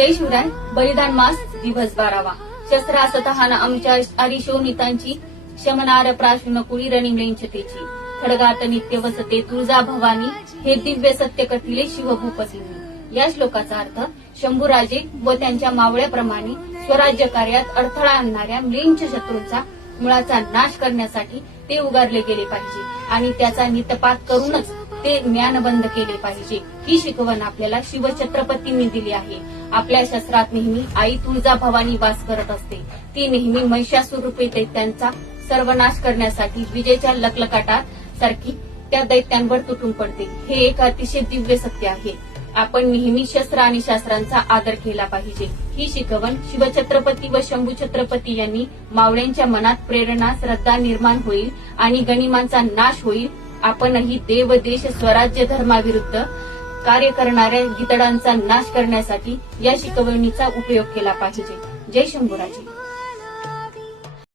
जय शिवराय. बलिदान मास दिवस 12वा. शस्त्र असतः न आमच्या आरिशोनितांची शमनार प्राशुन कुळी रणिमलेंचतेची खडगात नित्य वसते तुळजा भवानी हे दिव्य सत्य कथिले शिवभूपतींनी. या श्लोकाचा अर्थ शंभूराजे व त्यांच्या मावळ्याप्रमाणे स्वराज्य कार्यात अडथळा आणणाऱ्या म्लेंच शत्रूंचा मुळाचा नाश करण्यासाठी ते उगारले गेले पाहिजे आणि त्याचा नितपात करूनच ते ज्ञानबंद केले पाहिजे. ही शिकवण आपल्याला शिवछत्रपतींनी दिली आहे. आपल्या शस्त्रात नेहमी आई तुळजा भवानी वास करत असते. ती नेहमी महिषासूर रूपी दैत्यांचा सर्वनाश करण्यासाठी विजेच्या लकलकाटात सारखी त्या दैत्यांवर तुटून पडते. हे एक अतिशय दिव्य सत्य आहे. आपण नेहमी शस्त्र आणि शास्त्रांचा आदर केला पाहिजे. ही शिकवण शिवछत्रपती व शंभू छत्रपती यांनी मावळ्यांच्या मनात प्रेरणा श्रद्धा निर्माण होईल आणि गनिमांचा नाश होईल. आपणही देव देश स्वराज्य धर्माविरुद्ध कार्य करणाऱ्या गितडांचा नाश करण्यासाठी या शिकवणीचा उपयोग केला पाहिजे. जय शंभूराजे.